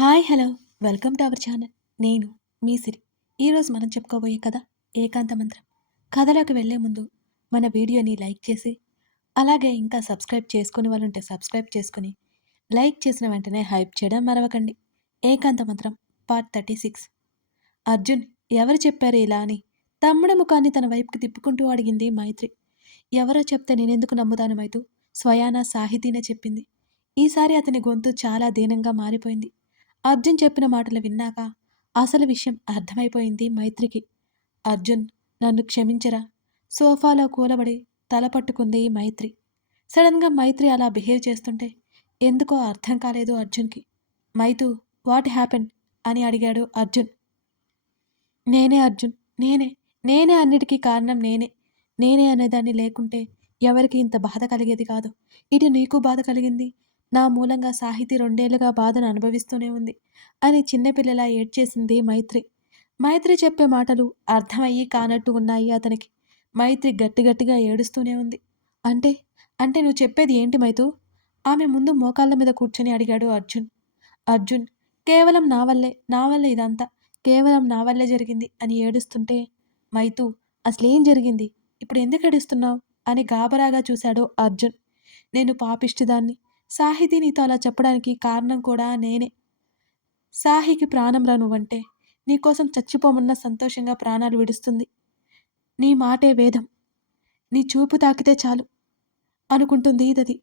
Hi hello welcome to our channel. నేను మీ సిరి. ఈరోజు మనం చెప్పుకోబోయే కథ ఏకాంత మంత్రం. కథలోకి వెళ్ళే ముందు మన వీడియోని లైక్ చేసి అలాగే ఇంకా సబ్స్క్రైబ్ చేసుకుని వాళ్ళు ఉంటే సబ్స్క్రైబ్ చేసుకుని లైక్ చేసిన వెంటనే హైప్ చేయడం మరవకండి. ఏకాంత మంత్రం పార్ట్ 36. అర్జున్ ఎవరు చెప్పారు ఇలా అని తమ్ముడి ముఖాన్ని తన వైపుకి తిప్పుకుంటూ అడిగింది మైత్రి. ఎవరో చెప్తే నేనెందుకు నమ్ముతాను మైతు, స్వయానా సాహితీనే చెప్పింది. ఈసారి అతని గొంతు చాలా దీనంగా మారిపోయింది. అర్జున్ చెప్పిన మాటలు విన్నాక అసలు విషయం అర్థమైపోయింది మైత్రికి. అర్జున్, నన్ను క్షమించరా? సోఫాలో కూలబడి తల పట్టుకుంది మైత్రి. సడన్గా మైత్రి అలా బిహేవ్ చేస్తుంటే ఎందుకో అర్థం కాలేదు అర్జున్కి. మైతు, వాట్ హ్యాపెన్ అని అడిగాడు అర్జున్. నేనే అర్జున్, నేనే నేనే అన్నిటికీ కారణం నేనే. నేనే అనేదాన్ని లేకుంటే ఎవరికి ఇంత బాధ కలిగేది కాదు. ఇటు నీకు బాధ కలిగింది, నా మూలంగా సాహితీ 2 ఏళ్లుగా బాధను అనుభవిస్తూనే ఉంది అని చిన్నపిల్లలా ఏడ్చేసింది మైత్రి. మైత్రి చెప్పే మాటలు అర్థమయ్యి కానట్టు ఉన్నాయి అతనికి. మైత్రి గట్టిగట్టిగా ఏడుస్తూనే ఉంది. అంటే అంటే నువ్వు చెప్పేది ఏంటి మైతు? ఆమె ముందు మోకాళ్ళ మీద కూర్చొని అడిగాడు అర్జున్. అర్జున్, కేవలం నా వల్లే ఇదంతా. కేవలం నా వల్లే జరిగింది అని ఏడుస్తుంటే, మైతు, అసలేం జరిగింది? ఇప్పుడు ఎందుకు ఏడుస్తున్నావు అని గాబరాగా చూశాడు అర్జున్. నేను పాపిష్టిదాన్ని. సాహితీ నీతో అలా చెప్పడానికి కారణం కూడా నేనే. సాహికి ప్రాణం రా నువ్వంటే. నీకోసం చచ్చిపోమన్నా సంతోషంగా ప్రాణాలు విడుస్తుంది. నీ మాటే వేదం. నీ చూపు తాకితే చాలు అనుకుంటుంది ఇదది.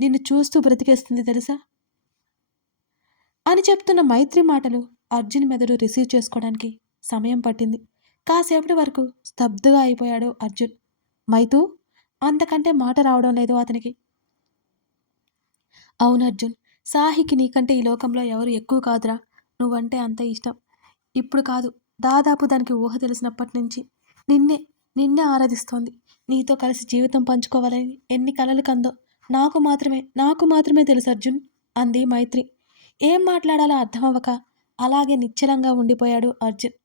నిన్ను చూస్తూ బ్రతికేస్తుంది తెలుసా అని చెప్తున్న మైత్రి మాటలు అర్జున్ మెదడు రిసీవ్ చేసుకోవడానికి సమయం పట్టింది. కాసేపటి వరకు స్తబ్దుగా అయిపోయాడు అర్జున్. మైతూ, అంతకంటే మాట రావడం లేదు అతనికి. అవును అర్జున్, సాహికి నీకంటే ఈ లోకంలో ఎవరు ఎక్కువ కాదురా. నువ్వంటే అంత ఇష్టం. ఇప్పుడు కాదు, దాదాపు దానికి ఊహ తెలిసినప్పటి నుంచి నిన్నే నిన్నే ఆరాధిస్తోంది. నీతో కలిసి జీవితం పంచుకోవాలని ఎన్ని కలలు కందో నాకు మాత్రమే తెలుసు అర్జున్ అంది మైత్రి. ఏం మాట్లాడాలో అర్థమవ్వక అలాగే నిశ్చలంగా ఉండిపోయాడు అర్జున్.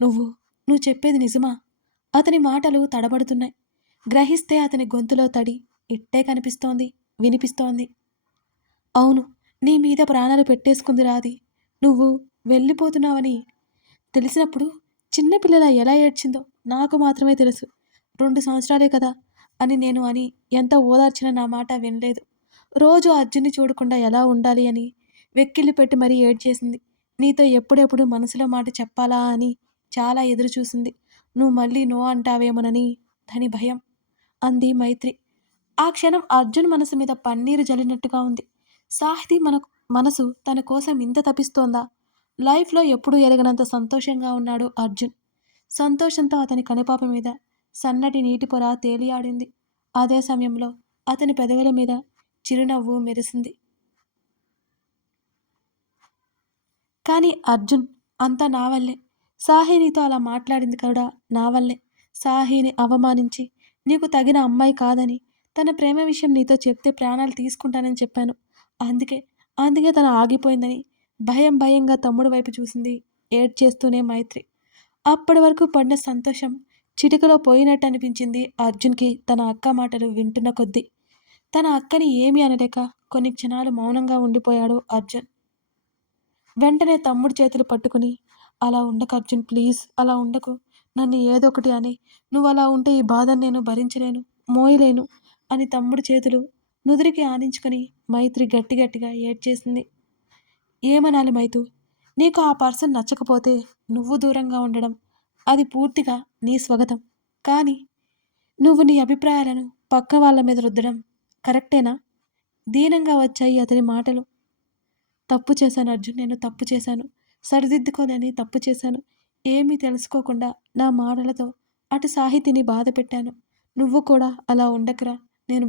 నువ్వు నువ్వు చెప్పేది నిజమా? అతని మాటలు తడబడుతున్నాయి. గ్రహిస్తే అతని గొంతులో తడి ఇట్టే కనిపిస్తోంది, వినిపిస్తోంది. అవును, నీ మీద ప్రాణాలు పెట్టేసుకుంది రాది. నువ్వు వెళ్ళిపోతున్నావని తెలిసినప్పుడు చిన్నపిల్లలా ఎలా ఏడ్చిందో నాకు మాత్రమే తెలుసు. 2 సంవత్సరాలే కదా అని నేను అని ఎంత ఓదార్చినా నా మాట వినలేదు. రోజు అర్జున్ని చూడకుండా ఎలా ఉండాలి అని వెక్కిళ్ళు పెట్టి మరీ ఏడ్చేసింది. నీతో ఎప్పుడెప్పుడు మనసులో మాట చెప్పాలా అని చాలా ఎదురు చూసింది. నువ్వు మళ్ళీ నో అంటావేమోనని దాని భయం అంది మైత్రి. ఆ క్షణం అర్జున్ మనసు మీద పన్నీరు జల్లినట్టుగా ఉంది. సాహితీ మనసు తన కోసం ఇంత తపిస్తోందా? లైఫ్లో ఎప్పుడూ ఎరగనంత సంతోషంగా ఉన్నాడు అర్జున్. సంతోషంతో అతని కనుపాప మీద సన్నటి నీటి పొర తేలియాడింది. అదే సమయంలో అతని పెదవుల మీద చిరునవ్వు మెరిసింది. కానీ అర్జున్, అంతా నా వల్లే. సాహి నీతో అలా మాట్లాడింది కూడా నా వల్లే. సాహిని అవమానించి నీకు తగిన అమ్మాయి కాదని, తన ప్రేమ విషయం నీతో చెప్తే ప్రాణాలు తీసుకుంటానని చెప్పాను. అందుకే అందుకే తను ఆగిపోయిందని భయంగా తమ్ముడు వైపు చూసింది ఏడ్చేస్తూనే మైత్రి. అప్పటి వరకు పడిన సంతోషం చిటికలో పోయినట్టు అనిపించింది అర్జున్కి తన అక్క మాటలు వింటున్న కొద్దీ. తన అక్కని ఏమీ అనలేక కొన్ని క్షణాలు మౌనంగా ఉండిపోయాడు అర్జున్. వెంటనే తమ్ముడు చేతులు పట్టుకుని, అలా ఉండకు అర్జున్, ప్లీజ్ అలా ఉండకు. నన్ను ఏదో ఒకటి అని. నువ్వు అలా ఉంటే ఈ బాధను నేను భరించలేను, మోయలేను అని తమ్ముడు చేతులు నుదురికి ఆనించుకొని మైత్రి గట్టిగా ఏడ్చేసింది. ఏమనాలి మైతు? నీకు ఆ పర్సన్ నచ్చకపోతే నువ్వు దూరంగా ఉండడం అది పూర్తిగా నీ స్వగతం. కానీ నువ్వు నీ అభిప్రాయాలను పక్క వాళ్ళ మీద రుద్దడం కరెక్టేనా? దీనంగా వచ్చాయి అతని మాటలు. తప్పు చేశాను అర్జున్, నేను తప్పు చేశాను. సరిదిద్దుకోలేని తప్పు చేశాను. ఏమీ తెలుసుకోకుండా నా మాటలతో అటు సాహితిని బాధ పెట్టాను. నువ్వు కూడా అలా ఉండకురా. నేను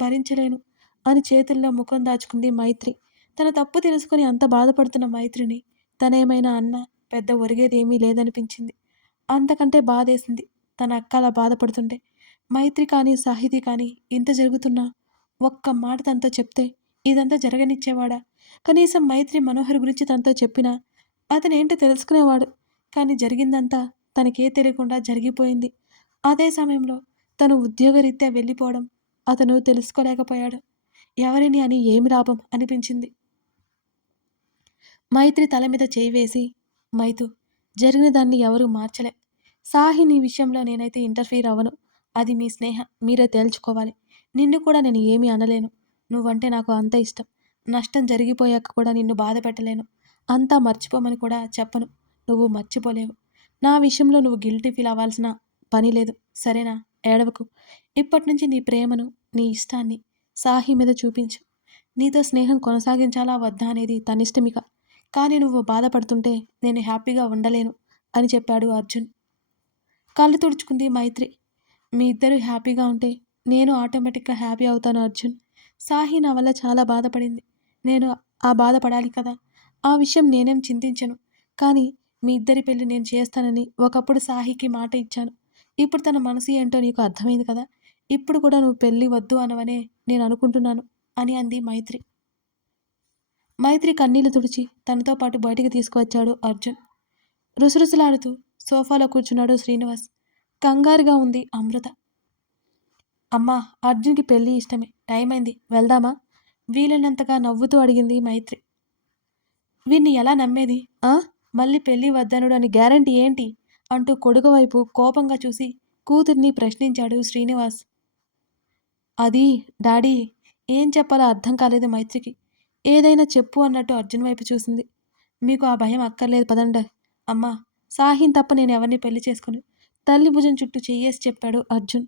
భరించలేను అని చేతుల్లో ముఖం దాచుకుంది మైత్రి. తన తప్పు తెలుసుకొని అంత బాధపడుతున్న మైత్రిని తనేమైనా అన్నా పెద్ద ఒరిగేదేమీ లేదనిపించింది. అంతకంటే బాధేసింది తన అక్క అలా బాధపడుతుంటే. మైత్రి కానీ సాహితీ కానీ ఇంత జరుగుతున్నా ఒక్క మాట తనతో చెప్తే ఇదంతా జరగనిచ్చేవాడా? కనీసం మైత్రి మనోహర్ గురించి తనతో చెప్పినా అతనేంటో తెలుసుకునేవాడు. కానీ జరిగిందంతా తనకే తెలియకుండా జరిగిపోయింది. అదే సమయంలో తను ఉద్యోగరీత్యా వెళ్ళిపోవడం అతను తెలుసుకోలేకపోయాడు. ఎవరిని అని ఏమి లాభం అనిపించింది. మైత్రి తల మీద చేయి వేసి, మైతు, జరిగిన దాన్ని ఎవరూ మార్చలేం. సాహి నీ విషయంలో నేనైతే ఇంటర్ఫియర్ అవ్వను. అది మీ స్నేహం. మీరే తేల్చుకోవాలి. నిన్ను కూడా నేను ఏమీ అనలేను. నువ్వంటే నాకు అంత ఇష్టం. నష్టం జరిగిపోయాక కూడా నిన్ను బాధ పెట్టలేను. అంతా మర్చిపోమని కూడా చెప్పను. నువ్వు మర్చిపోలేవు. నా విషయంలో నువ్వు గిల్టీ ఫీల్ అవ్వాల్సిన పని లేదు. సరేనా? ఏడవకు. ఇప్పటినుంచి నీ ప్రేమను, నీ ఇష్టాన్ని సాహి మీద చూపించు. నీతో స్నేహం కొనసాగించాలా వద్దా అనేది తనిష్టమిక. కానీ నువ్వు బాధపడుతుంటే నేను హ్యాపీగా ఉండలేను అని చెప్పాడు అర్జున్. కళ్ళు తుడుచుకుంది మైత్రి. మీ ఇద్దరు హ్యాపీగా ఉంటే నేను ఆటోమేటిక్గా హ్యాపీ అవుతాను అర్జున్. సాహి నా వల్ల చాలా బాధపడింది. నేను ఆ బాధపడాలి కదా. ఆ విషయం నేనేం చింతించను. కానీ మీ ఇద్దరి పెళ్లి నేను చేస్తానని ఒకప్పుడు సాహికి మాట ఇచ్చాను. ఇప్పుడు తన మనసు ఏంటో నీకు అర్థమైంది కదా. ఇప్పుడు కూడా నువ్వు పెళ్లి వద్దు అనవనే నేను అనుకుంటున్నాను అని అంది మైత్రి. మైత్రి కన్నీళ్లు తుడిచి తనతో పాటు బయటికి తీసుకువచ్చాడు అర్జున్. రుసరుసలాడుతూ సోఫాలో కూర్చున్నాడు శ్రీనివాస్. కంగారుగా ఉంది అమృత. అమ్మా, అర్జున్కి పెళ్లి ఇష్టమే. టైం అయింది, వెళ్దామా? వీలైనంతగా నవ్వుతూ అడిగింది మైత్రి. వీణ్ణి ఎలా నమ్మేది? ఆ? మళ్ళీ పెళ్లి వద్దనుడు అని గ్యారంటీ ఏంటి? అంటూ కొడుకు వైపు కోపంగా చూసి కూతుర్ని ప్రశ్నించాడు శ్రీనివాస్. అది డాడీ, ఏం చెప్పాలో అర్థం కాలేదు మైత్రికి. ఏదైనా చెప్పు అన్నట్టు అర్జున్ వైపు చూసింది. మీకు ఆ భయం అక్కర్లేదు పదండ. అమ్మా, సాహిన్ తప్ప నేను ఎవరిని పెళ్లి చేసుకుని తల్లి భుజం చుట్టూ చెయ్యేసి చెప్పాడు అర్జున్.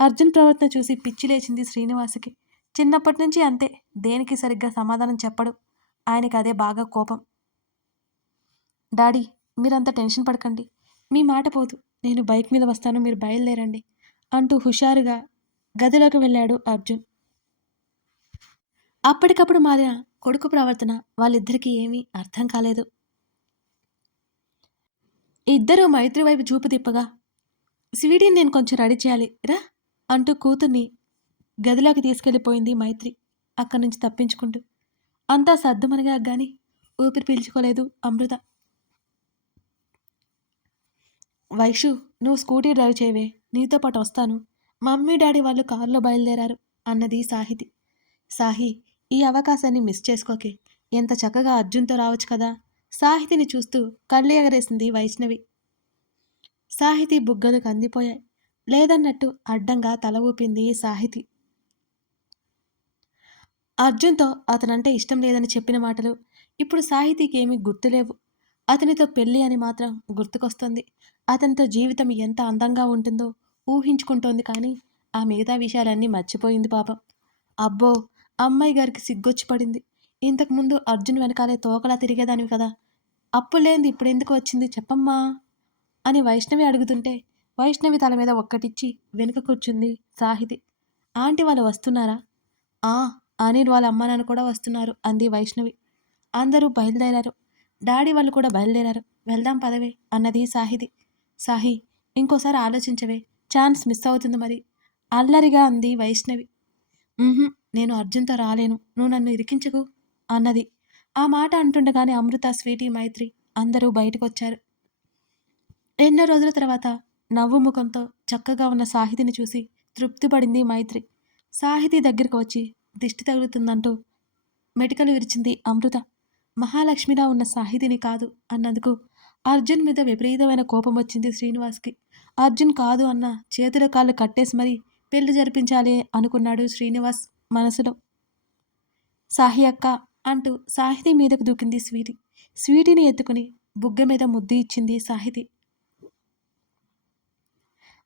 అర్జున్ ప్రవర్తన చూసి పిచ్చి లేచింది శ్రీనివాసుకి. చిన్నప్పటి నుంచి అంతే, దేనికి సరిగ్గా సమాధానం చెప్పడు. ఆయనకి అదే బాగా కోపం. డాడీ, మీరంత టెన్షన్ పడకండి. మీ మాట పోదు. నేను బైక్ మీద వస్తాను, మీరు బయలుదేరండి అంటూ హుషారుగా గదిలోకి వెళ్ళాడు అర్జున్. అప్పటికప్పుడు మారిన కొడుకు ప్రవర్తన వాళ్ళిద్దరికీ ఏమీ అర్థం కాలేదు. ఇద్దరూ మైత్రి వైపు చూపు తిప్పగా, స్వీటీని నేను కొంచెం రెడీ చేయాలి రా అంటూ కూతుర్ని గదిలోకి తీసుకెళ్లిపోయింది మైత్రి అక్కడి నుంచి తప్పించుకుంటూ. అంతా సర్దుమనిగా గాని ఊపిరి పీల్చుకోలేదు అమృత. వైషు, నువ్వు స్కూటీ డ్రైవ్ చేయవే, నీతో పాటు వస్తాను. మమ్మీ డాడీ వాళ్ళు కారులో బయలుదేరారు అన్నది సాహితి. సాహి, ఈ అవకాశాన్ని మిస్ చేసుకోకే. ఎంత చక్కగా అర్జున్తో రావచ్చు కదా. సాహితిని చూస్తూ కళ్ళు ఎగరేసింది వైష్ణవి. సాహితి బుగ్గలు కందిపోయాయి. లేదన్నట్టు అడ్డంగా తల ఊపింది సాహితి. అర్జున్తో అతనంటే ఇష్టం లేదని చెప్పిన మాటలు ఇప్పుడు సాహితీకి ఏమీ గుర్తులేవు. అతనితో పెళ్ళి అని మాత్రం గుర్తుకొస్తుంది. అతనితో జీవితం ఎంత అందంగా ఉంటుందో ఊహించుకుంటోంది. కానీ ఆ మిగతా విషయాలన్నీ మర్చిపోయింది పాపం. అబ్బో, అమ్మాయి గారికి సిగ్గొచ్చి పడింది. ఇంతకుముందు అర్జున్ వెనకాలే తోకలా తిరిగేదానివి కదా. అప్పులేంది ఇప్పుడెందుకు వచ్చింది చెప్పమ్మా అని వైష్ణవి అడుగుతుంటే వైష్ణవి తల మీద ఒక్కటిచ్చి వెనుక కూర్చుంది సాహితి. ఆంటీ వాళ్ళు వస్తున్నారా? ఆ, అనిల్ వాళ్ళ అమ్మ నాన్న కూడా వస్తున్నారు అంది వైష్ణవి. అందరూ బయలుదేరారు. డాడీ వాళ్ళు కూడా బయలుదేరారు. వెళ్దాం పదవే అన్నది సాహితి. సాహి, ఇంకోసారి ఆలోచించవే, ఛాన్స్ మిస్ అవుతుంది మరి అల్లరిగా అంది వైష్ణవి. నేను అర్జున్తో రాలేను, నువ్వు నన్ను ఇరికించకు అన్నది. ఆ మాట అంటుండగానే అమృత, స్వీటీ, మైత్రి అందరూ బయటకొచ్చారు. ఎన్నో రోజుల తర్వాత నవ్వు ముఖంతో చక్కగా ఉన్న సాహితిని చూసి తృప్తిపడింది మైత్రి. సాహితి దగ్గరకు వచ్చి దిష్టి తగులుతుందంటూ మెటికలు విరిచింది అమృత. మహాలక్ష్మిలా ఉన్న సాహితిని కాదు అన్నందుకు అర్జున్ మీద విపరీతమైన కోపం వచ్చింది శ్రీనివాస్కి. అర్జున్ కాదు అన్న చేతుల కాళ్ళు కట్టేసి మరీ పెళ్లి జరిపించాలి అనుకున్నాడు శ్రీనివాస్ మనసులో. సాహి అక్క అంటూ సాహితి మీదకు దూకింది స్వీటీ. స్వీటీని ఎత్తుకుని బుగ్గ మీద ముద్దు ఇచ్చింది సాహితి.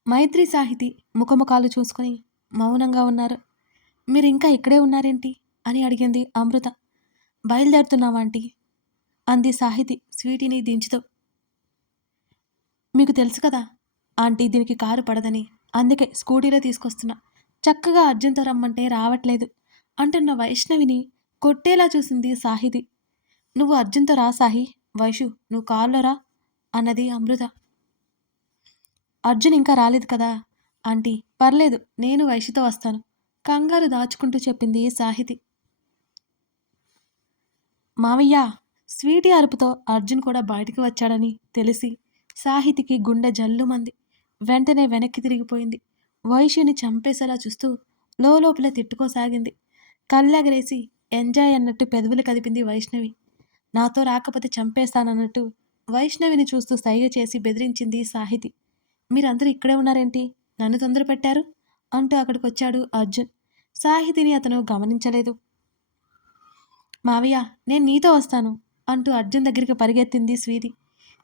మైత్రి, సాహితి ముఖముఖాలు చూసుకుని మౌనంగా ఉన్నారు. మీరింకా ఇక్కడే ఉన్నారేంటి అని అడిగింది అమృత. బయలుదేరుతున్నావాంటీ అంది సాహితి స్వీటీని దించుతూ. మీకు తెలుసు కదా ఆంటీ, దీనికి కారు పడదని. అందుకే స్కూటీలో తీసుకొస్తున్నా. చక్కగా అర్జున్తో రమ్మంటే రావట్లేదు అంటున్న వైష్ణవిని కొట్టేలా చూసింది సాహితి. నువ్వు అర్జున్తో రా సాహి. వైషు, నువ్వు కారులో రా అన్నది అమృత. అర్జున్ ఇంకా రాలేదు కదా ఆంటీ, పర్లేదు, నేను వైషుతో వస్తాను కంగారు దాచుకుంటూ చెప్పింది సాహితి. మావయ్య, స్వీటీ అరుపుతో అర్జున్ కూడా బయటికి వచ్చాడని తెలిసి సాహితికి గుండె జల్లుమంది. వెంటనే వెనక్కి తిరిగిపోయింది. వైశ్యుని చంపేసేలా చూస్తూ లోపలే తిట్టుకోసాగింది. కళ్ళెగరేసి ఎంజాయ్ అన్నట్టు పెదవులు కదిపింది వైష్ణవి. నాతో రాకపోతే చంపేస్తానన్నట్టు వైష్ణవిని చూస్తూ సైగ చేసి బెదిరించింది సాహితి. మీరందరూ ఇక్కడే ఉన్నారేంటి? నన్ను తొందర పెట్టారు అంటూ అక్కడికొచ్చాడు అర్జున్. సాహితిని అతను గమనించలేదు. మావయ్య, నేను నీతో వస్తాను అంటూ అర్జున్ దగ్గరికి పరిగెత్తింది స్వీటీ.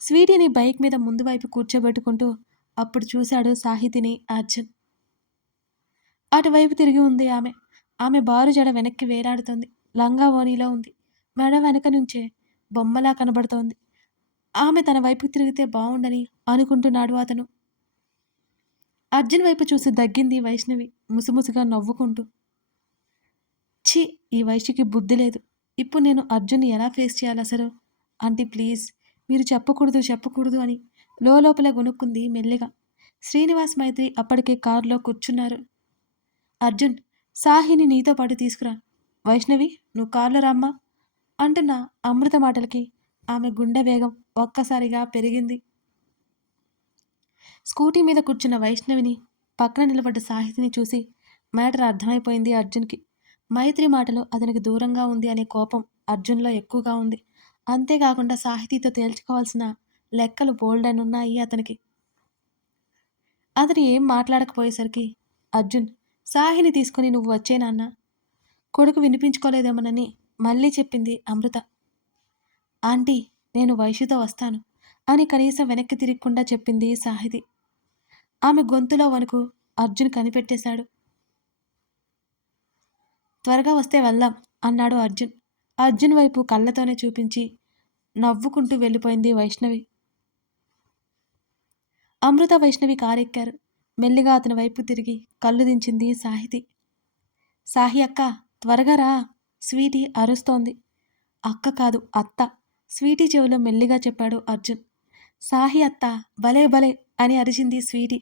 స్వీటీని బైక్ మీద ముందు వైపు కూర్చోబెట్టుకుంటూ అప్పుడు చూశాడు సాహితిని అర్జున్. అటువైపు తిరిగి ఉంది ఆమె. ఆమె బారు జడ వెనక్కి వేలాడుతోంది. లంగా ఓణీలో ఉంది. మెడ వెనక నుంచే బొమ్మలా కనబడుతోంది. ఆమె తన వైపు తిరిగితే బావుండని అనుకుంటున్నాడు అతను. అర్జున్ వైపు చూసి దగ్గింది వైష్ణవి ముసిముసిగా నవ్వుకుంటూ. ఛీ, ఈ వైశ్యకి బుద్ధి లేదు. ఇప్పుడు నేను అర్జున్ని ఎలా ఫేస్ చేయాలసలు? ఆంటీ ప్లీజ్, మీరు చెప్పకూడదు అని లోపల గొనుక్కుంది మెల్లిగా. శ్రీనివాస్ మైత్రి అప్పటికే కారులో కూర్చున్నారు. అర్జున్, సాహిని నీతో పాటు తీసుకురా. వైష్ణవి, నువ్వు కారులో రమ్మా అంటున్న అమృత మాటలకి ఆమె గుండె వేగం ఒక్కసారిగా పెరిగింది. స్కూటీ మీద కూర్చున్న వైష్ణవిని పక్కన నిలబడ్డ సాహితిని చూసి మ్యాటర్ అర్థమైపోయింది అర్జున్కి. మైత్రి మాటలు అతనికి దూరంగా ఉంది అనే కోపం అర్జున్లో ఎక్కువగా ఉంది. అంతేకాకుండా సాహితీతో తేల్చుకోవాల్సిన లెక్కలు బోల్డనున్నాయి అతనికి. అతను ఏం మాట్లాడకపోయేసరికి అర్జున్, సాహిని తీసుకుని నువ్వు వచ్చే నాన్న. కొడుకు వినిపించుకోలేదేమోనని మళ్ళీ చెప్పింది అమృత. ఆంటీ, నేను వైషుతో వస్తాను అని కనీసం వెనక్కి తిరగకుండా చెప్పింది సాహితి. ఆమె గొంతులో వణుకు అర్జున్ కనిపెట్టేశాడు. త్వరగా వస్తే వెళ్దాం అన్నాడు అర్జున్. అర్జున్ వైపు కళ్ళతోనే చూపించి నవ్వుకుంటూ వెళ్ళిపోయింది వైష్ణవి. అమృత వైష్ణవి కారెక్కారు. మెల్లిగా అతని వైపు తిరిగి కళ్ళు దించింది సాహితి. సాహి అక్క, త్వరగా రా, స్వీటీ అరుస్తోంది. అక్క కాదు, అత్త, స్వీటీ చెవిలో మెల్లిగా చెప్పాడు అర్జున్. సాహి అత్త, భలే భలే అని అరిచింది స్వీటీ.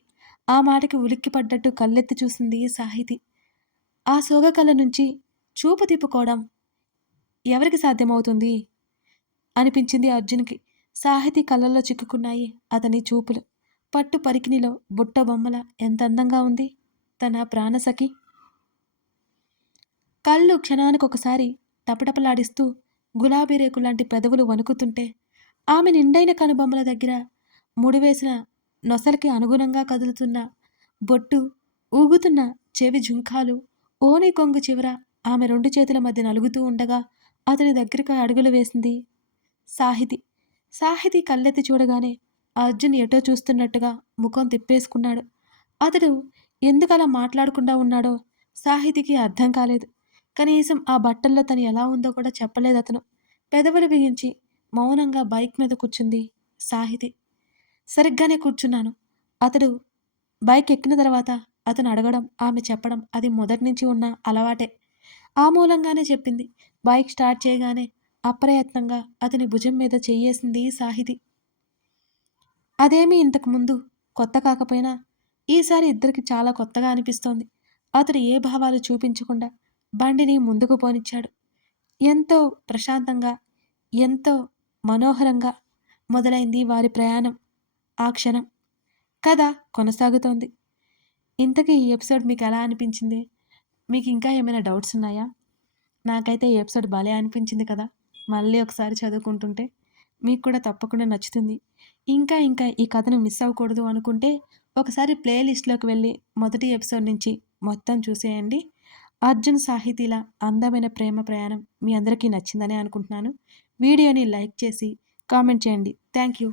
ఆ మాటకి ఉలిక్కిపడ్డట్టు కళ్ళెత్తి చూసింది సాహితి. ఆ సోగ కళ్ళ నుంచి చూపు తిప్పుకోవడం ఎవరికి సాధ్యమవుతుంది అనిపించింది అర్జున్కి. సాహితి కళ్ళల్లో చిక్కుకున్నాయి అతని చూపులు. పట్టు పరికినిలో బుట్ట బొమ్మల ఎంత అందంగా ఉంది తన ప్రాణసఖి. కళ్ళు క్షణానికొకసారి టపటపలాడిస్తూ గులాబీ రేకులాంటి పెదవులు వణుకుతుంటే ఆమె నిండైన కనుబొమ్మల దగ్గర ముడివేసిన నొసలకి అనుగుణంగా కదులుతున్న బొట్టు, ఊగుతున్న చెవి జుంకాలు, ఓని కొంగు చివర ఆమె 2 చేతుల మధ్య నలుగుతూ ఉండగా అతని దగ్గరకు అడుగులు వేసింది సాహితి. సాహితి కళ్ళెత్తి చూడగానే అర్జున్ ఎటో చూస్తున్నట్టుగా ముఖం తిప్పేసుకున్నాడు. అతడు ఎందుకలా మాట్లాడకుండా ఉన్నాడో సాహితికి అర్థం కాలేదు. కనీసం ఆ బట్టల్లో తను ఎలా ఉందో కూడా చెప్పలేదు అతను. పెదవులు బిగించి మౌనంగా బైక్ మీద కూర్చుంది సాహితి. సరిగ్గానే కూర్చున్నాను. అతడు బైక్ ఎక్కిన తర్వాత అతను అడగడం, ఆమె చెప్పడం అది మొదటి నుంచి ఉన్న అలవాటే. ఆ మూలంగానే చెప్పింది. బైక్ స్టార్ట్ చేయగానే అప్రయత్నంగా అతని భుజం మీద చెయ్యేసింది సాహితి. అదేమీ ఇంతకుముందు కొత్త కాకపోయినా ఈసారి ఇద్దరికి చాలా కొత్తగా అనిపిస్తోంది. అతడు ఏ భావాలు చూపించకుండా బండిని ముందుకు పోనిచ్చాడు. ఎంతో ప్రశాంతంగా, ఎంతో మనోహరంగా మొదలైంది వారి ప్రయాణం. ఆ క్షణం కథ కొనసాగుతోంది. ఇంతకీ ఈ ఎపిసోడ్ మీకు ఎలా అనిపించింది? మీకు ఇంకా ఏమైనా డౌట్స్ ఉన్నాయా? నాకైతే ఈ ఎపిసోడ్ భలే అనిపించింది కదా! మళ్ళీ ఒకసారి చదువుకుంటుంటే మీకు కూడా తప్పకుండా నచ్చుతుంది. ఇంకా ఈ కథను మిస్ అవ్వకూడదు అనుకుంటే ఒకసారి ప్లేలిస్ట్లోకి వెళ్ళి మొదటి ఎపిసోడ్ నుంచి మొత్తం చూసేయండి. అర్జున్ సాహితీల అందమైన ప్రేమ ప్రయాణం మీ అందరికీ నచ్చిందని అనుకుంటున్నాను. వీడియోని లైక్ చేసి కామెంట్ చేయండి. Thank you.